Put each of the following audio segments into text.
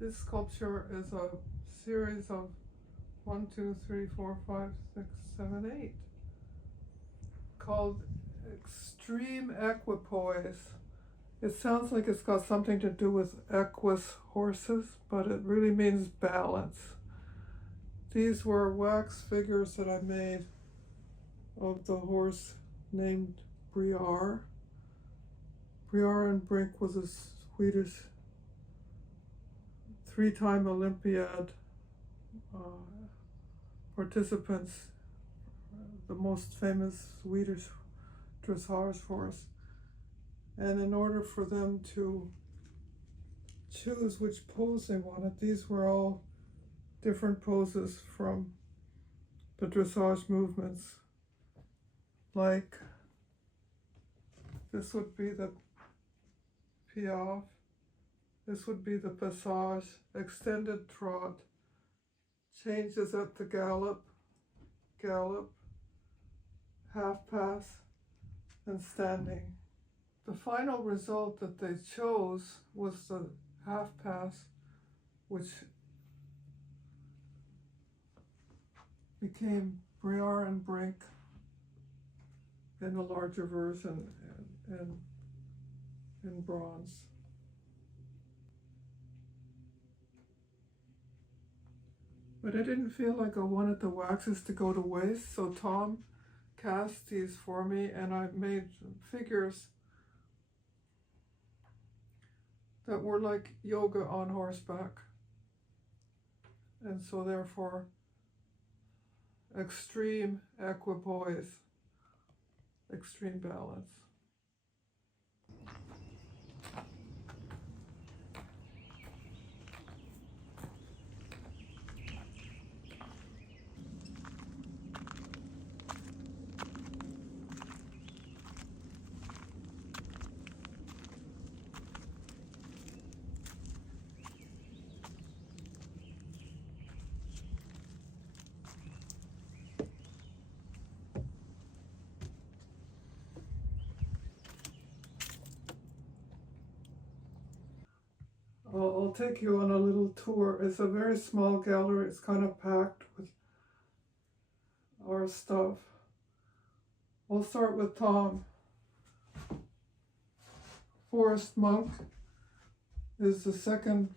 This sculpture is a series of 1, 2, 3, 4, 5, 6, 7, 8, called Extreme Equipoise. It sounds like it's got something to do with equus horses, but it really means balance. These were wax figures that I made of the horse named Briar. Briar and Brink was a Swedish 3-time Olympiad participants, the most famous Swedish dressage horse. And in order for them to choose which pose they wanted, these were all different poses from the dressage movements. Like this would be the piaffe, this would be the passage, extended trot, changes at the gallop, half pass, and standing. The final result that they chose was the half pass, which became Briar and Brink in a larger version and in bronze. But I didn't feel like I wanted the waxes to go to waste, so Tom cast these for me, and I made figures that were like yoga on horseback, and so therefore extreme equipoise, extreme balance. I'll take you on a little tour. It's a very small gallery. It's kind of packed with our stuff. We'll start with Tom. Forest Monk is the second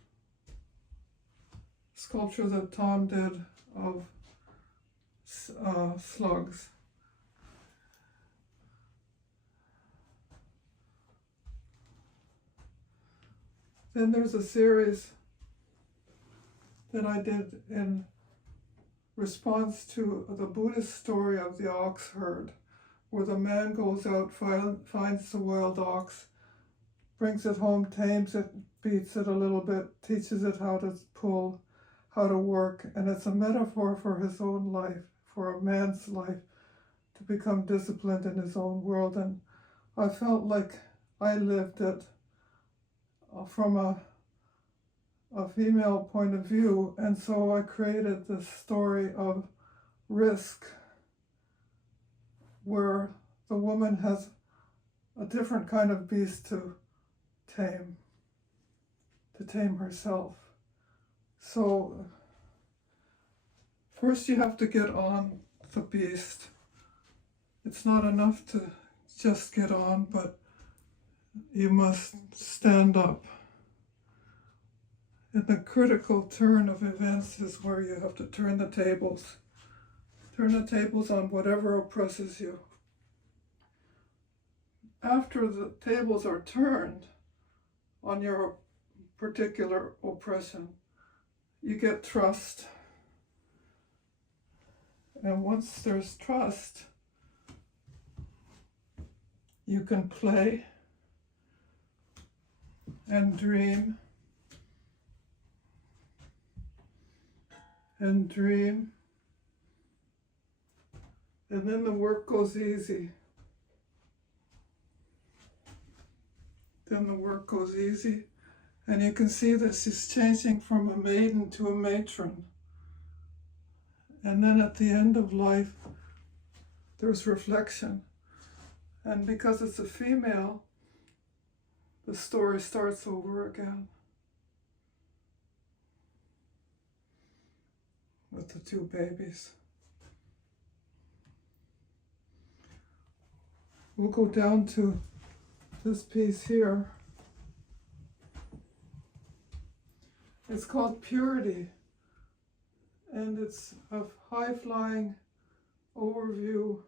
sculpture that Tom did of slugs. Then there's a series that I did in response to the Buddhist story of the ox herd, where the man goes out, finds the wild ox, brings it home, tames it, beats it a little bit, teaches it how to pull, how to work, and it's a metaphor for his own life, for a man's life, to become disciplined in his own world. And I felt like I lived it from a female point of view, and so I created this story of risk, where the woman has a different kind of beast to tame herself. So first you have to get on the beast. It's not enough to just get on, but you must stand up. And the critical turn of events is where you have to turn the tables. Turn the tables on whatever oppresses you. After the tables are turned on your particular oppression, you get trust. And once there's trust, you can play and dream and dream, and then the work goes easy. Then the work goes easy, and you can see that she's changing from a maiden to a matron. And then at the end of life, there's reflection. And because it's a female, the story starts over again. with the two babies. We'll go down to this piece here. It's called Purity, and it's a high-flying overview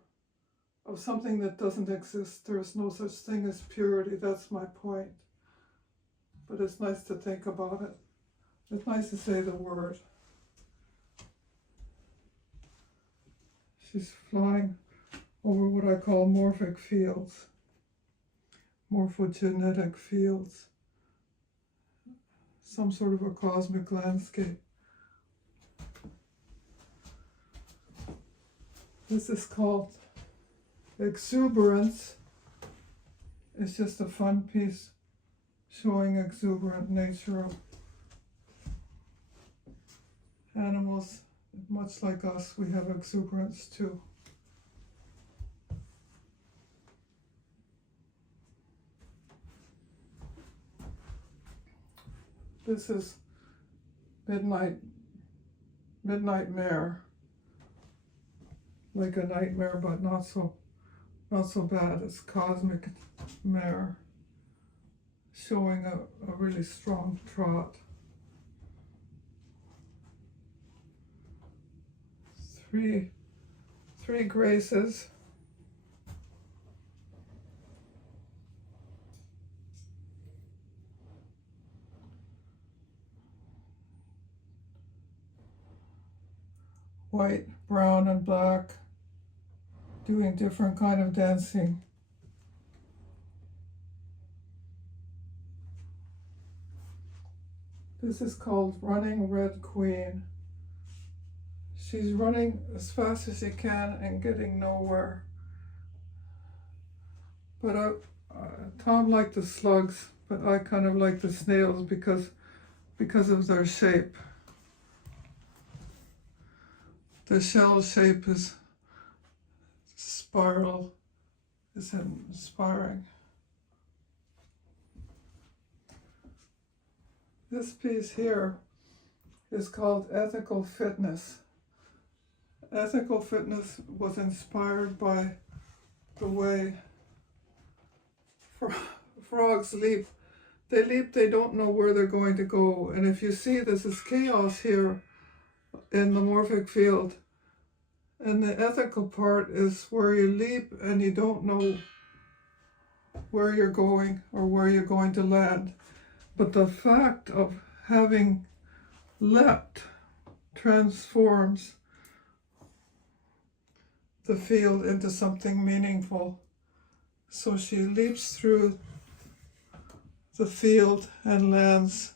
of something that doesn't exist. There's no such thing as purity, that's my point. But it's nice to think about it. It's nice to say the word. She's flying over what I call morphic fields, morphogenetic fields, some sort of a cosmic landscape. This is called Exuberance. It's just a fun piece showing exuberant nature of animals. Much like us, we have exuberance too. This is Midnight Mare. Like a nightmare, but not so bad. It's Cosmic Mare, showing a really strong trot. Three graces. White, brown, and black, doing different kind of dancing. This is called Running Red Queen. She's running as fast as she can and getting nowhere. But Tom liked the slugs, but I kind of like the snails because of their shape. The shell shape is spiral, is inspiring. This piece here is called Ethical Fitness. Ethical fitness was inspired by the way frogs leap. They leap, they don't know where they're going to go. And if you see, this is chaos here in the morphic field. And the ethical part is where you leap and you don't know where you're going or where you're going to land. But the fact of having leapt transforms the field into something meaningful. So she leaps through the field and lands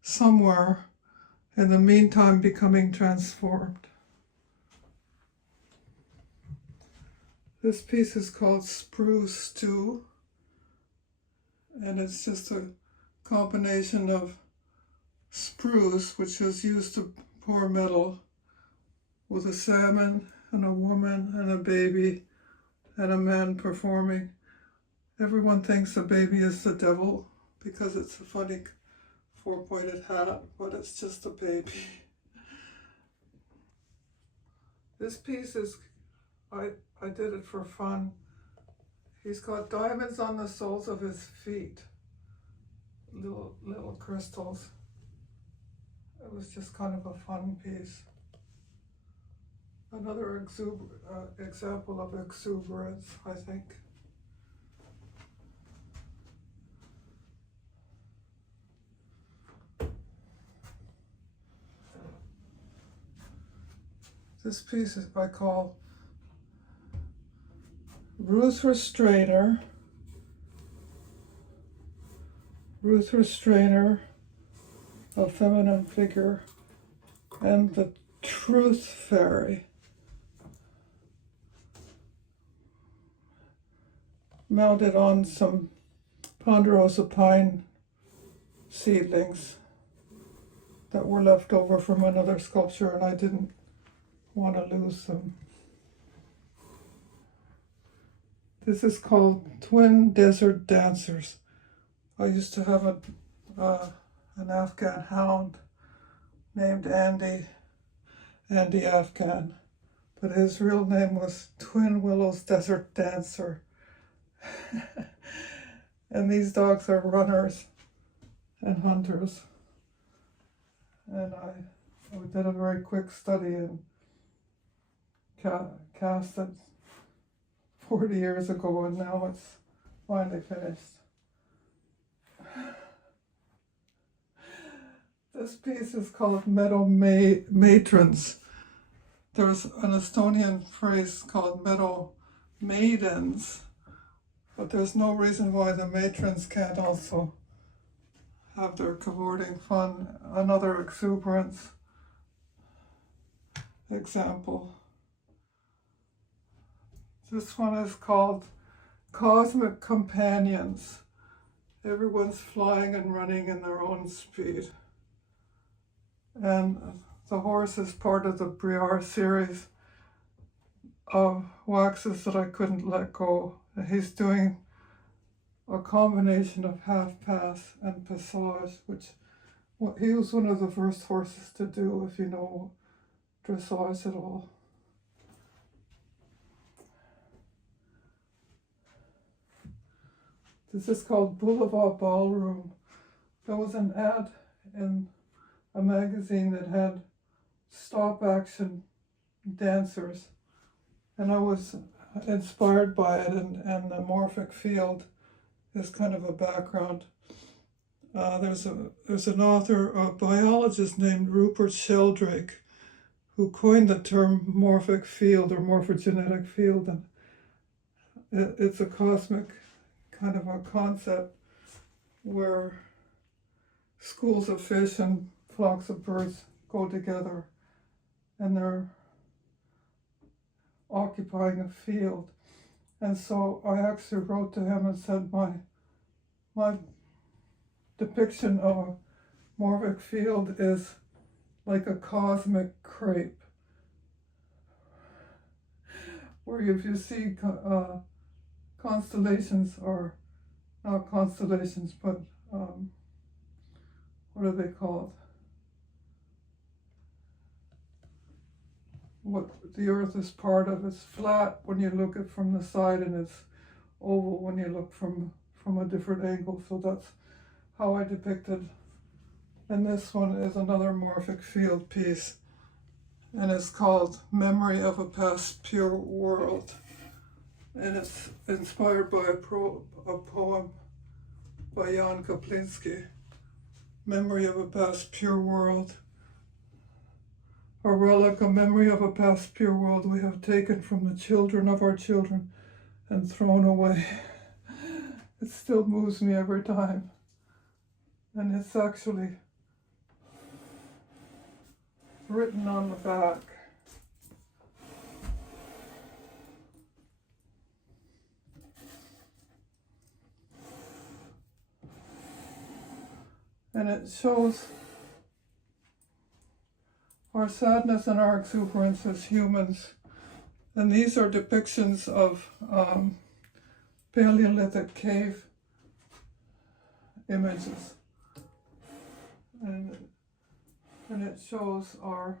somewhere, in the meantime becoming transformed. This piece is called Spruce Stew, and it's just a combination of spruce, which is used to pour metal, with a salmon and a woman and a baby and a man performing. Everyone thinks the baby is the devil because it's a funny four-pointed hat, but it's just a baby. This piece is, I did it for fun. He's got diamonds on the soles of his feet, little crystals. It was just kind of a fun piece. Another example of exuberance, I think. This piece I call Ruth Restrainer. Ruth Restrainer, a feminine figure, and the Truth Fairy. Mounted on some ponderosa pine seedlings that were left over from another sculpture, and I didn't want to lose them. This is called Twin Desert Dancers. I used to have an Afghan hound named Andy, Andy Afghan, but his real name was Twin Willows Desert Dancer. And these dogs are runners and hunters. And I did a very quick study and cast it 40 years ago, and now it's finally finished. This piece is called Meadow Matrons. There's an Estonian phrase called Meadow Maidens, but there's no reason why the matrons can't also have their cavorting fun. Another exuberance example. This one is called Cosmic Companions. Everyone's flying and running in their own speed. And the horse is part of the Briere series of waxes that I couldn't let go. He's doing a combination of half-pass and passage, which he was one of the first horses to do, if you know dressage at all. This is called Boulevard Ballroom. There was an ad in a magazine that had stop-action dancers, and I was inspired by it, and the morphic field is kind of a background. There's an author, a biologist named Rupert Sheldrake, who coined the term morphic field or morphogenetic field, and it's a cosmic kind of a concept where schools of fish and flocks of birds go together, and they're occupying a field. And so I actually wrote to him and said my depiction of a morphic field is like a cosmic crepe, where if you see constellations, or not constellations, but what are they called? What the Earth is part of. It's flat when you look at it from the side, and it's oval when you look from a different angle. So that's how I depicted. And this one is another morphic field piece, and it's called Memory of a Past Pure World. And it's inspired by a poem by Jan Kaplinski, Memory of a Past Pure World. A relic, a memory of a past pure world we have taken from the children of our children and thrown away. It still moves me every time. And it's actually written on the back. And it shows our sadness and our exuberance as humans. And these are depictions of Paleolithic cave images. And it shows our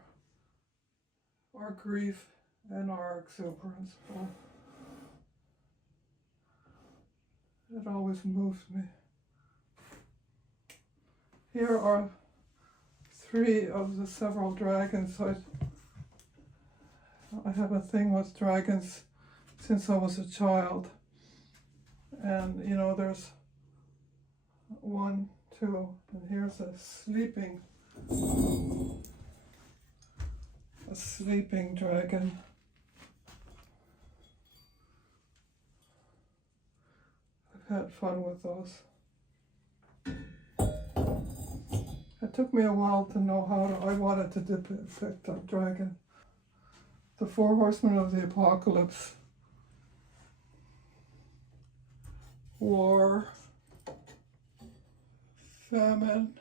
grief and our exuberance. It always moves me. Here are 3 of the several dragons. I have a thing with dragons since I was a child. And there's 1, 2, and here's a sleeping dragon. I've had fun with those. It took me a while to know I wanted to depict a dragon. The 4 horsemen of the apocalypse. War, famine,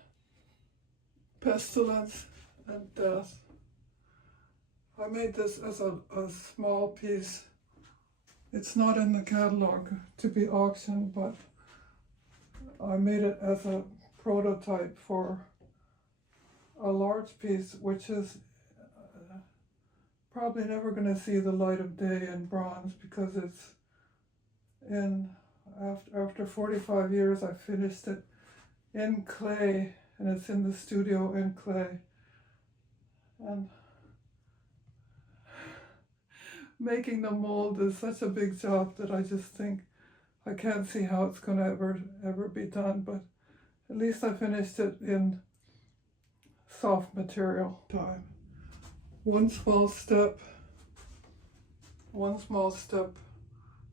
pestilence, and death. I made this as a small piece. It's not in the catalog to be auctioned, but I made it as a prototype for a large piece, which is probably never going to see the light of day in bronze, because it's in, after 45 years I finished it in clay, and it's in the studio in clay. And making the mold is such a big job that I just think I can't see how it's going to ever be done, but at least I finished it in soft material time. One small step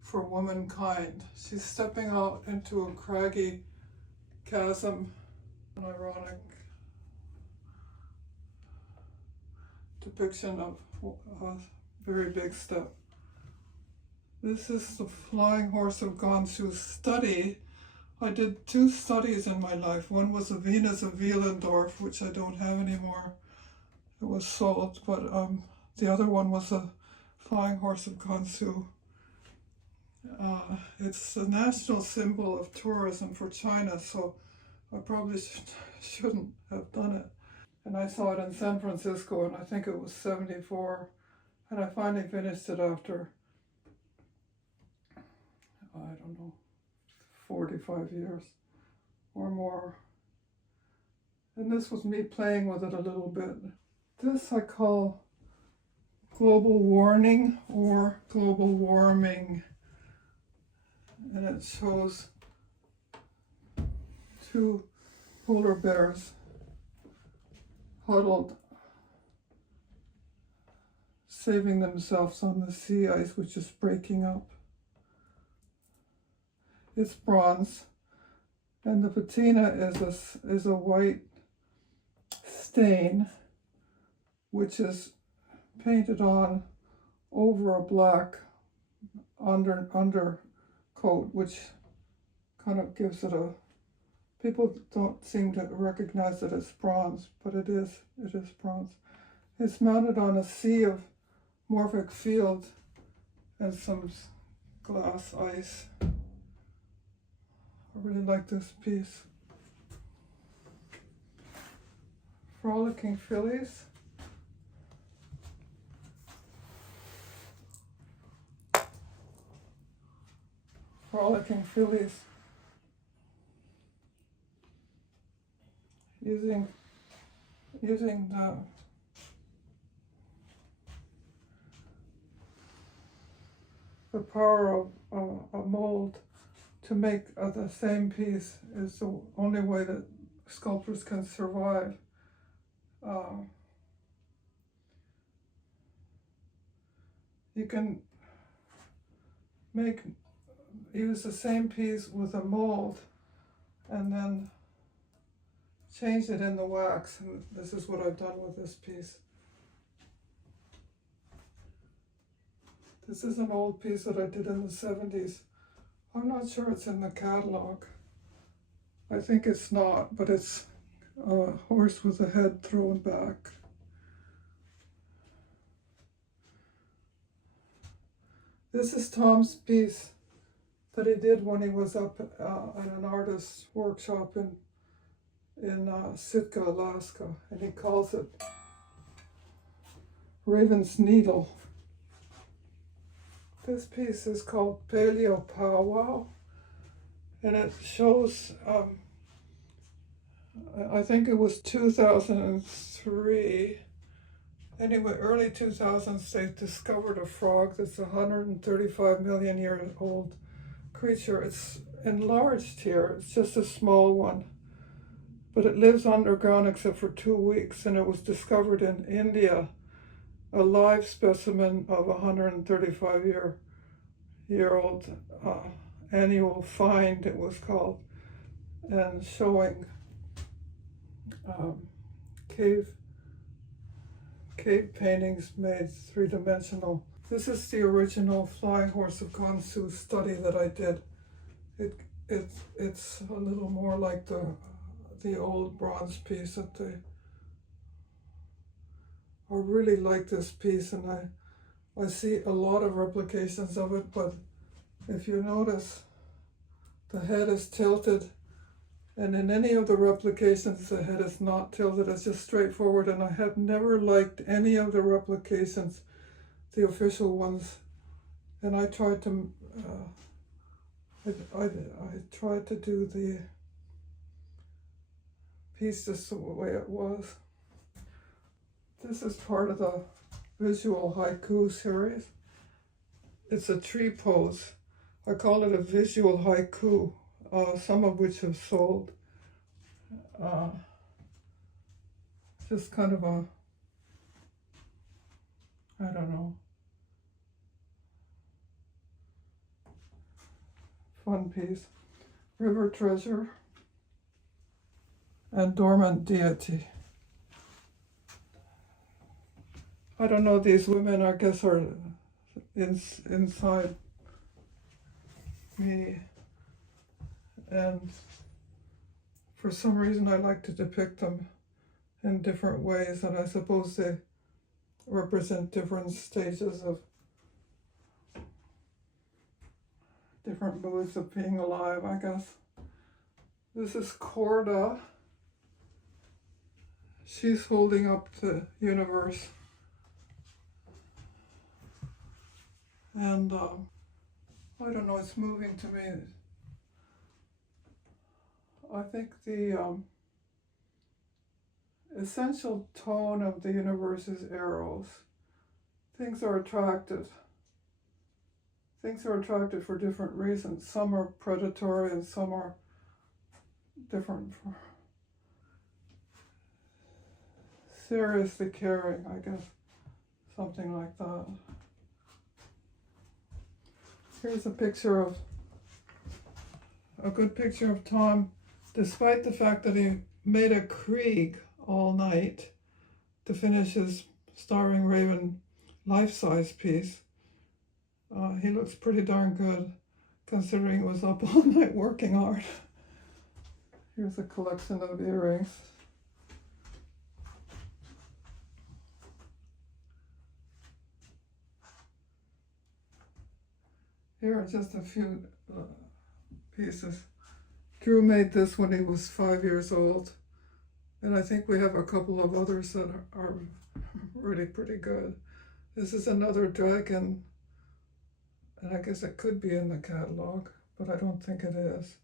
for womankind. She's stepping out into a craggy chasm, an ironic depiction of a very big step. This is the Flying Horse of Gansu study. I did 2 studies in my life. One was a Venus of Willendorf, which I don't have anymore. It was sold, but the other one was a Flying Horse of Gansu. It's the national symbol of tourism for China, so I probably shouldn't have done it. And I saw it in San Francisco, and I think it was 74, and I finally finished it after, I don't know, 45 years or more. And this was me playing with it a little bit. This I call global warning or global warming. And it shows 2 polar bears huddled, saving themselves on the sea ice, which is breaking up. It's bronze, and the patina is a white stain, which is painted on over a black undercoat, which kind of gives it a, people don't seem to recognize that it's bronze, but it is bronze. It's mounted on a sea of morphic field and some glass ice. I really like this piece. Frolicking Fillies. Frolicking Fillies. Using the power of a mold to make the same piece is the only way that sculptors can survive. You can use the same piece with a mold and then change it in the wax, and this is what I've done with this piece. This is an old piece that I did in the 70s. I'm not sure it's in the catalog. I think it's not, but it's a horse with the head thrown back. This is Tom's piece that he did when he was up at an artist's workshop in Sitka, Alaska, and he calls it Raven's Needle. This piece is called Paleo Powwow, and it shows, I think it was 2003, anyway, early 2000s, they discovered a frog that's 135 million year old creature. It's enlarged here, it's just a small one, but it lives underground except for 2 weeks, and it was discovered in India, a live specimen of 135-year-old annual find, it was called, and showing cave paintings made 3-dimensional. This is the original Flying Horse of Gansu study that I did. It's a little more like the old bronze piece that I really like this piece, and I see a lot of replications of it, but if you notice, the head is tilted, and in any of the replications the head is not tilted, it's just straightforward, and I have never liked any of the replications the official ones, and I tried to I tried to do the piece just the way it was. This is part of the visual haiku series. It's a tree pose. I call it a visual haiku, some of which have sold. Just kind of a, I don't know, fun piece. River treasure and dormant deity. I don't know, these women, I guess, are inside me, and for some reason I like to depict them in different ways, and I suppose they represent different stages of different moods of being alive, I guess. This is Corda. She's holding up the universe. And I don't know, it's moving to me. I think the essential tone of the universe is eros. Things are attracted. Things are attracted for different reasons. Some are predatory and some are different. Seriously caring, I guess. Something like that. Here's a picture of, a good picture of Tom, despite the fact that he made a Krieg all night to finish his Starving Raven life-size piece. He looks pretty darn good, considering it was up all night working hard. Here's a collection of earrings. Here are just a few pieces. Drew made this when he was 5 years old, and I think we have a couple of others that are really pretty good. This is another dragon, and I guess it could be in the catalog, but I don't think it is.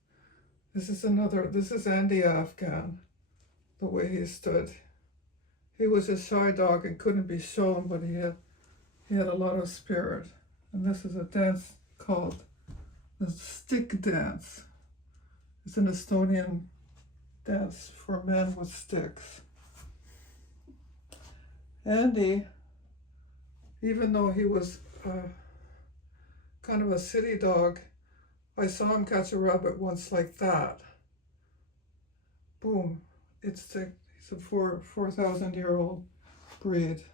This is Andy Afghan, the way he stood. He was a shy dog and couldn't be shown, but he had a lot of spirit. And this is a dance called the stick dance. It's an Estonian dance for men with sticks. Andy, even though he was kind of a city dog, I saw him catch a rabbit once like that. Boom. He's a 4,000-year-old breed.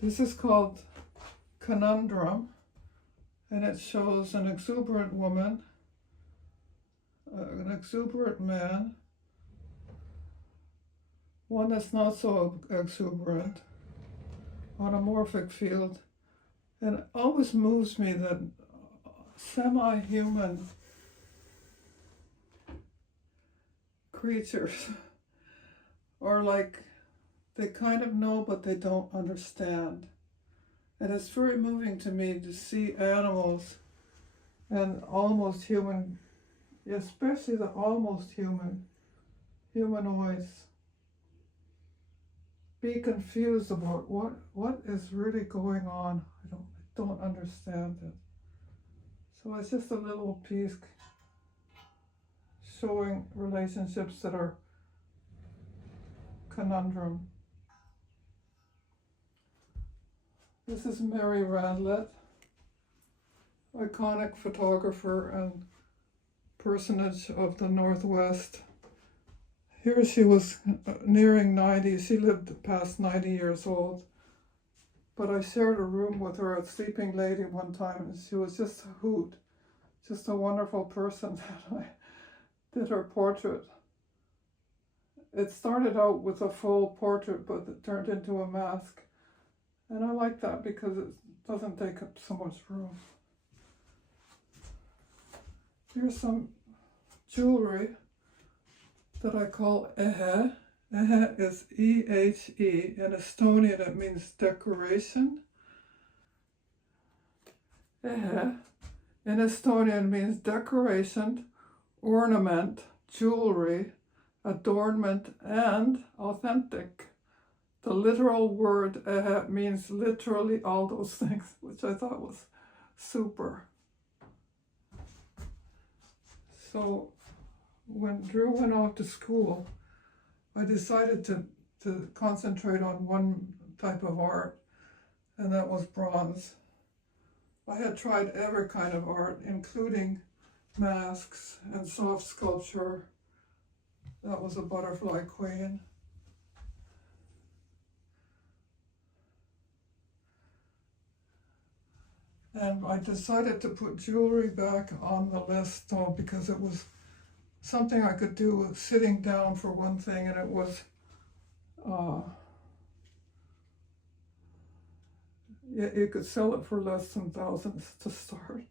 This is called Conundrum, and it shows an exuberant woman, an exuberant man, one that's not so exuberant, on a morphic field. And it always moves me that semi-human creatures are like, they kind of know but they don't understand. And it's very moving to me to see animals and almost human, especially the almost humanoids, be confused about what is really going on. I don't understand it. So it's just a little piece showing relationships that are conundrum. This is Mary Randlett, iconic photographer and personage of the Northwest. Here she was nearing 90. She lived past 90 years old. But I shared a room with her at Sleeping Lady one time, and she was just a hoot. Just a wonderful person that I did her portrait. It started out with a full portrait, but it turned into a mask. And I like that because it doesn't take up so much room. Here's some jewelry that I call ehe. Ehe is E-H-E. In Estonian it means decoration. Ehe in Estonian means decoration, ornament, jewelry, adornment, and authentic. The literal word means literally all those things, which I thought was super. So when Drew went off to school, I decided to concentrate on one type of art, and that was bronze. I had tried every kind of art, including masks and soft sculpture. That was a butterfly queen. And I decided to put jewelry back on the list though, because it was something I could do sitting down for one thing, and it was you could sell it for less than thousands to start.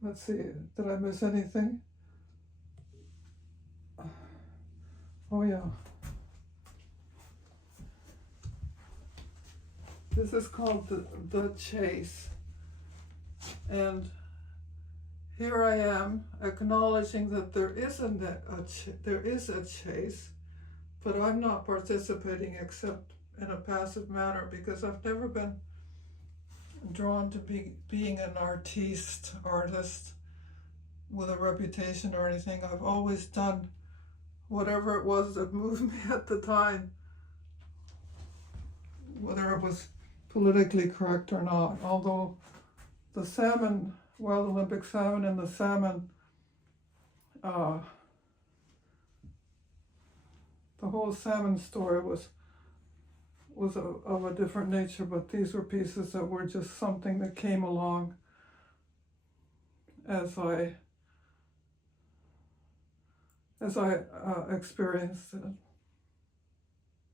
Let's see, did I miss anything? Oh yeah. This is called the Chase. And here I am acknowledging that there is a chase, but I'm not participating except in a passive manner, because I've never been drawn to being an artist with a reputation or anything. I've always done whatever it was that moved me at the time, whether it was politically correct or not. Although the salmon, Wild Olympic salmon and the salmon, the whole salmon story was of a different nature, but these were pieces that were just something that came along as I experienced it.